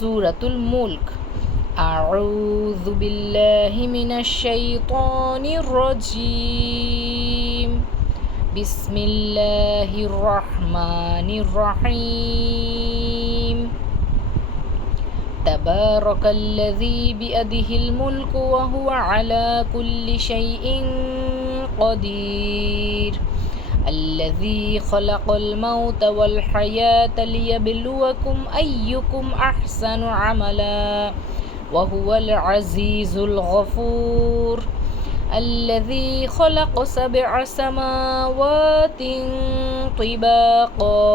সূরাতুল মুলক। আউযু বিল্লাহি মিনাশ শাইতানির রাজীম। বিসমিল্লাহির রহমানির রহিম। তাবারাকাল্লাযী বিয়াদিহিল মুলকু ওয়া হুয়া আলা কুল্লি শাইইন কাদির। الذي خلق الموت والحياة ليبلوكم أيكم أحسن عملا وهو العزيز الغفور. الذي خلق 7 سماوات طباقا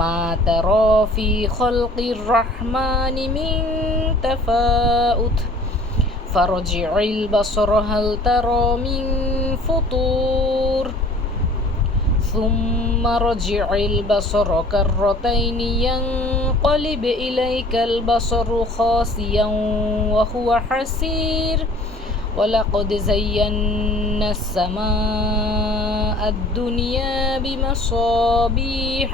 ما ترى في خلق الرحمن من تفاؤت فارجع البصر هل ترى من فطور ثم ارجع البصر كرتين ينقلب إليك البصر خاسئا وهو حسير ولقد زينا السماء الدنيا بمصابيح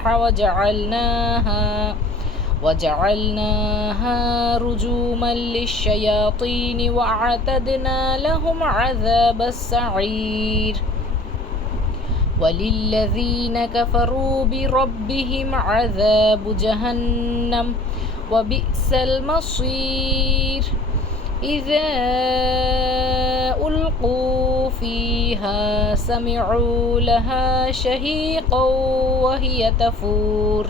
وجعلناها رجوما للشياطين وأعتدنا لهم عذاب السعير. وللذين كفروا بربهم عذاب جهنم وبئس المصير. إذا ألقوا فيها سمعوا لها شهيقا وهي تفور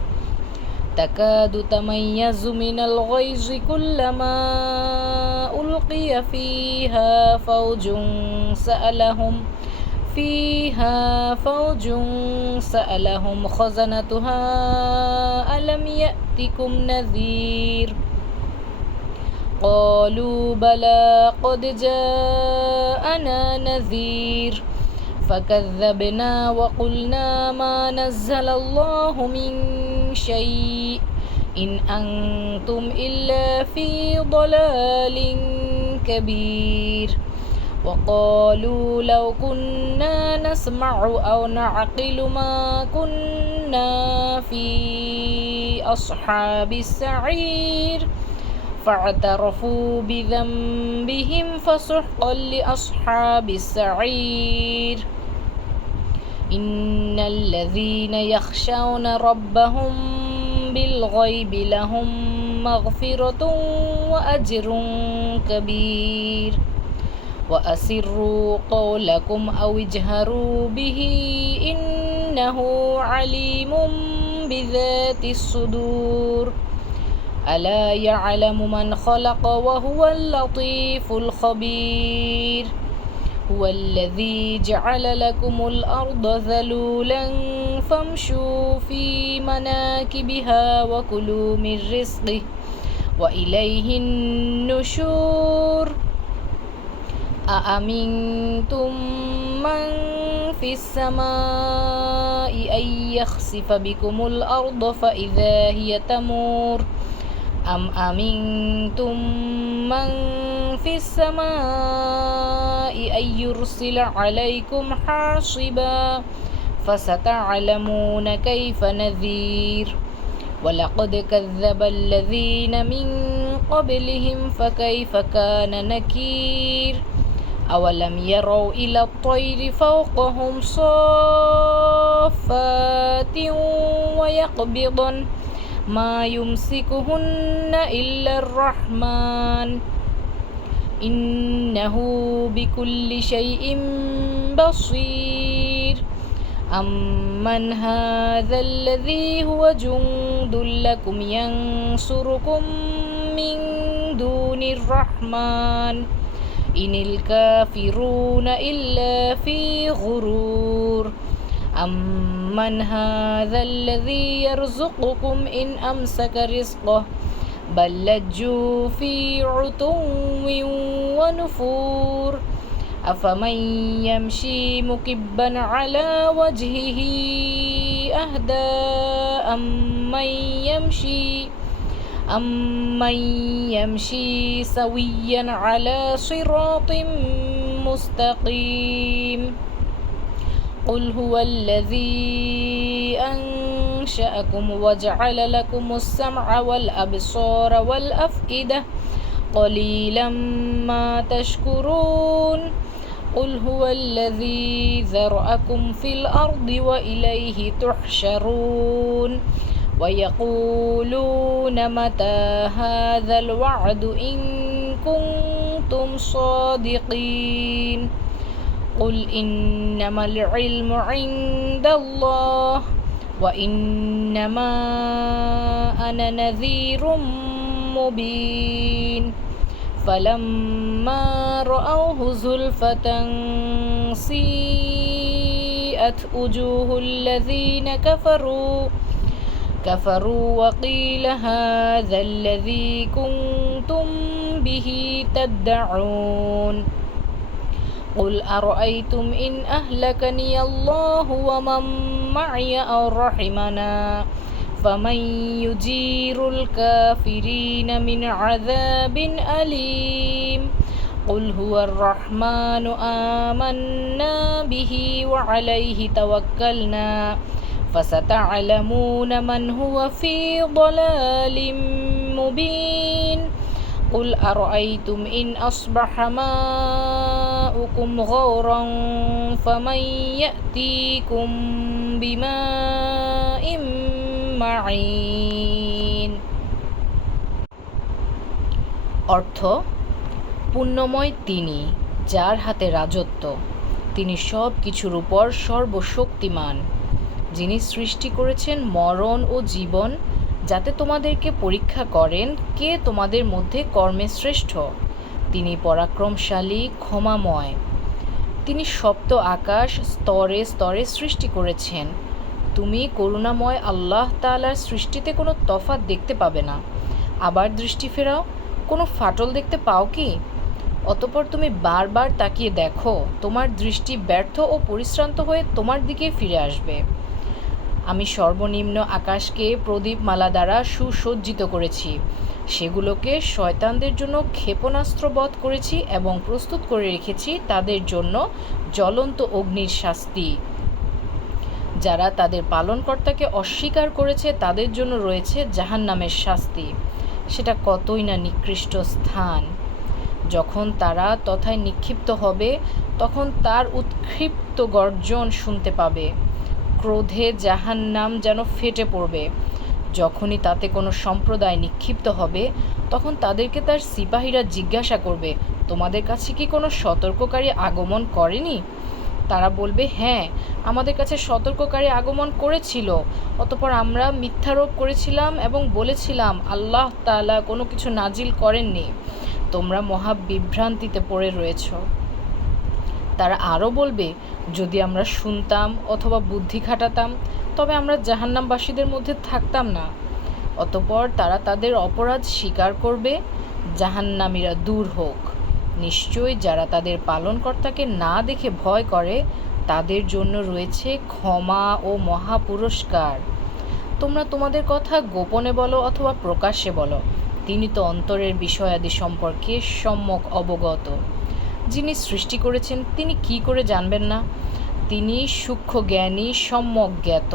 تكاد تميز من الغيظ كلما ألقي فيها فوج سألهم خزنتها ألم يأتكم نذير. قالوا بلى قد جاءنا نذير فكذبنا وقلنا ما نزل الله من شيء إن أنتم إلا في ضلال كبير. وقالوا لو كنا نسمع أو نعقل ما كنا في أصحاب السعير فاعترفوا بذنبهم فسحقا لأصحاب السعير. إن الذين يخشون ربهم بالغيب لهم مغفرة وأجر كبير. وأسروا قولكم أو اجهروا به إنه عليم بذات الصدور. ألا يعلم من خلق وهو اللطيف الخبير. هو الذي جعل لكم الأرض ذلولا فامشوا في مناكبها وكلوا من رزقه وإليه النشور. أأمنتم من في السماء أن يخسف بكم الأرض فإذا هي تمور أم أمنتم من في السماء أن يرسل عليكم حاصبا فستعلمون كيف نذير. ولقد كذب الذين من قبلهم فكيف كان نكير. أولم يروا إلى الطير فوقهم صافات ويقبضن ما يمسكهن إلا الرحمن إنه بكل شيء بصير. أمن هذا الذي هو جند لكم ينصركم من دون الرحمن إن الكافرون إلا في غرور. أمن هذا الذي يرزقكم إن أمسك رزقه بل لجوا في عتو ونفور. أفمن يمشي مكبا على وجهه أهدى أمن يمشي سويا على صراط مستقيم. قل هو الذي أنشأكم وجعل لكم السمع والأبصار والأفئدة قليلا ما تشكرون قل هو الذي ذرأكم في الأرض وإليه تحشرون ويقولون متى هذا الوعد إن كنتم صادقين قل إنما العلم عند الله وإنما أنا نذير مبين فلما رأوه زلفة سيئت وجوه الذين كفروا وقيل هذا الذي كنتم به تدعون قل أرأيتم إن أهلكني الله ومن معي أو رحمنا فمن يجير الكافرين من عذاب أليم قل هو الرحمن آمنا به وعليه توكلنا فستعلمون من هو في ضلال مبين قل أرأيتم إن أصبح ماؤكم غورا فمن يأتيكم بماء معين অর্থ পুণ্যময় তিনি, যার হাতে রাজত্ব, তিনি সব কিছুর উপর সর্বশক্তিমান, যিনি সৃষ্টি করেছেন মরণ ও জীবন, যাতে তোমাদেরকে পরীক্ষা করেন কে তোমাদের মধ্যে কর্মে শ্রেষ্ঠ। তিনি পরাক্রমশালী, ক্ষমাময়। তিনি সপ্ত আকাশ স্তরে স্তরে সৃষ্টি করেছেন। তুমি করুণাময় আল্লাহ তাআলার সৃষ্টিতে কোনো তফাৎ দেখতে পাবে না। আবার দৃষ্টি ফেরাও, কোনো ফাটল দেখতে পাও কি? অতঃপর তুমি বারবার তাকিয়ে দেখো, তোমার দৃষ্টি ব্যর্থ ও পরিশ্রান্ত হয়ে তোমার দিকে ফিরে আসবে। আমি সর্বনিম্ন আকাশকে প্রদীপমালা দ্বারা সুসজ্জিত করেছি, সেগুলোকে শয়তানদের জন্য ক্ষেপণাস্ত্রবৎ করেছি এবং প্রস্তুত করে রেখেছি তাদের জন্য জ্বলন্ত অগ্নির শাস্তি। যারা তাদের পালনকর্তাকে অস্বীকার করেছে তাদের জন্য রয়েছে জাহান্নামের শাস্তি, সেটা কতই না নিকৃষ্ট স্থান। যখন তারা তথায় নিক্ষিপ্ত হবে তখন তার উৎক্ষিপ্ত গর্জন শুনতে পাবে। ক্রোধে জাহান্নাম যেন ফেটে পড়বে। যখনই তাতে কোনো সম্প্রদায় নিক্ষিপ্ত হবে তখন তাদেরকে তার সিপাহীরা জিজ্ঞাসা করবে, তোমাদের কাছে কি কোনো সতর্ককারী আগমন করেনি? তারা বলবে, হ্যাঁ, আমাদের কাছে সতর্ককারী আগমন করেছিল। অতঃপর আমরা মিথ্যারোপ করেছিলাম এবং বলেছিলাম আল্লাহ তাআলা কোনো কিছু নাজিল করেননি, তোমরা মহা বিভ্রান্তিতে পড়ে রয়েছ। তারা আরও বলবে, যদি আমরা শুনতাম অথবা বুদ্ধি খাটাতাম তবে আমরা জাহান্নামবাসীদের মধ্যে থাকতাম না। অতঃপর তারা তাদের অপরাধ স্বীকার করবে। জাহান্নামীরা দূর হোক। নিশ্চয়ই যারা তাদের পালনকর্তাকে না দেখে ভয় করে তাদের জন্য রয়েছে ক্ষমা ও মহা পুরস্কার। তোমরা তোমাদের কথা গোপনে বলো অথবা প্রকাশ্যে বলো, তিনি তো অন্তরের বিষয়াদি সম্পর্কে সম্যক অবগত। যিনি সৃষ্টি করেছেন তিনি কি করে জানবেন না? তিনি সূক্ষ্ম জ্ঞানী, সম্যক জ্ঞাত।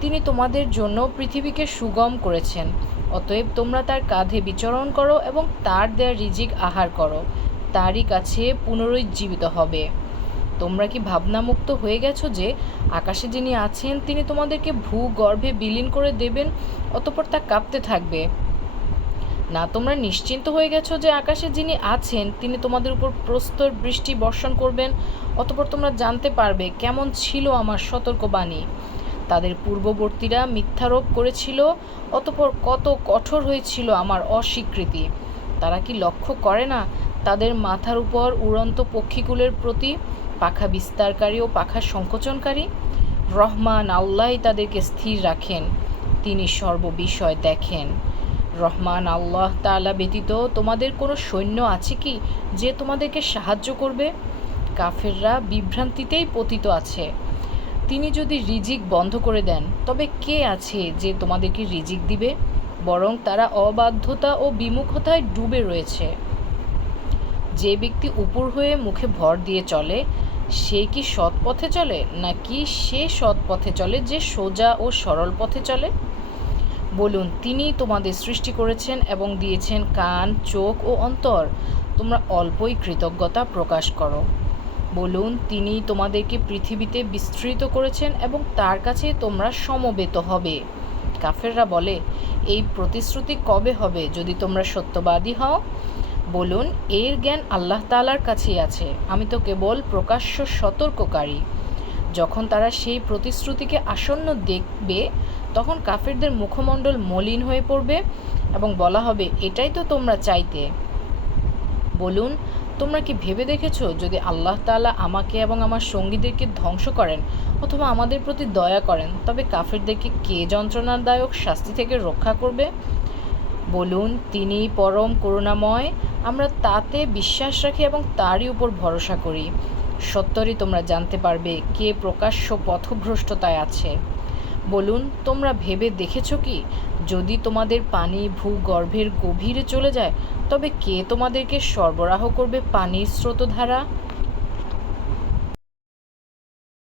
তিনি তোমাদের জন্য পৃথিবীকে সুগম করেছেন, অতএব তোমরা তার কাঁধে বিচরণ করো এবং তার দেয়া রিজিক আহার করো, তারই কাছে পুনরুজ্জীবিত হবে। তোমরা কি ভাবনামুক্ত হয়ে গেছো যে আকাশে যিনি আছেন তিনি তোমাদেরকে ভূগর্ভে বিলীন করে দেবেন, অতঃপর তা কাঁপতে থাকবে? না, তোমরা নিশ্চিন্ত হয়ে গেছো যে আকাশে যিনি আছেন তিনি তোমাদের উপর প্রস্তর বৃষ্টি বর্ষণ করবেন, অতঃপর তোমরা জানতে পারবে কেমন ছিল আমার সতর্কবাণী। তাদের পূর্ববর্তীরা মিথ্যারোপ করেছিল, অতঃপর কত কঠোর হয়েছিল আমার অস্বীকৃতি। তারা কি লক্ষ্য করে না তাদের মাথার উপর উড়ন্ত পক্ষীকুলের প্রতি পাখা বিস্তারকারী ও পাখা সংকোচনকারী? রহমান আল্লাহই তাদেরকে স্থির রাখেন, তিনি সর্ববিষয় দেখেন। রহমান আল্লাহ তাআলা ব্যতীত তোমাদের কোনো সৈন্য আছে কি যে তোমাদেরকে সাহায্য করবে? কাফেররা বিভ্রান্তিতেই পতিত আছে। তিনি যদি রিজিক বন্ধ করে দেন তবে কে আছে যে তোমাদেরকে রিজিক দিবে? বরং তারা অবাধ্যতা ও বিমুখতায় ডুবে রয়েছে। যে ব্যক্তি উপর হয়ে মুখে ভর দিয়ে চলে সে কি সৎ পথে চলে, নাকি সে সৎ পথে চলে যে সোজা ও সরল পথে চলে? বলুন, তিনিই তোমাদের সৃষ্টি করেছেন এবং দিয়েছেন কান, চোখ ও অন্তর। তোমরা অল্পই কৃতজ্ঞতা প্রকাশ করো। বলুন, তিনিই তোমাদেরকে পৃথিবীতে বিস্তৃত করেছেন এবং তার কাছে তোমরা সমবেত হবে। কাফেররা বলে, এই প্রতিশ্রুতি কবে হবে যদি তোমরা সত্যবাদী হও? বলুন, এর জ্ঞান আল্লাহ তাআলার কাছেই আছে। আমি তো কেবল প্রকাশ্য সতর্ককারী। যখন তারা সেই প্রতিশ্রুতিকে আসন্ন দেখবে, তখন কাফেরদের মুখমণ্ডল মলিন হয়ে পড়বে এবং বলা হবে, এটাই তো তোমরা চাইতে। বলুন, তোমরা কি ভেবে দেখেছো, যদি আল্লাহ তাআলা আমাকে এবং আমার সঙ্গীদেরকে ধ্বংস করেন অথবা আমাদের প্রতি দয়া করেন, তবে কাফেরদেরকে কে যন্ত্রণাদায়ক শাস্তি থেকে রক্ষা করবে? বলুন, তিনিই পরম করুণাময়। আমরা তাতে বিশ্বাস রাখি এবং তারই উপর ভরসা করি। সত্তরই তোমরা জানতে পারবে কে প্রকাশ্য পথভ্রষ্টতায় আছে। বলুন, তোমরা ভেবে দেখেছো কি, যদি তোমাদের পানি ভূগর্ভের গভীরে চলে যায়, তবে কে তোমাদেরকে সরবরাহ করবে পানির স্রোতধারা?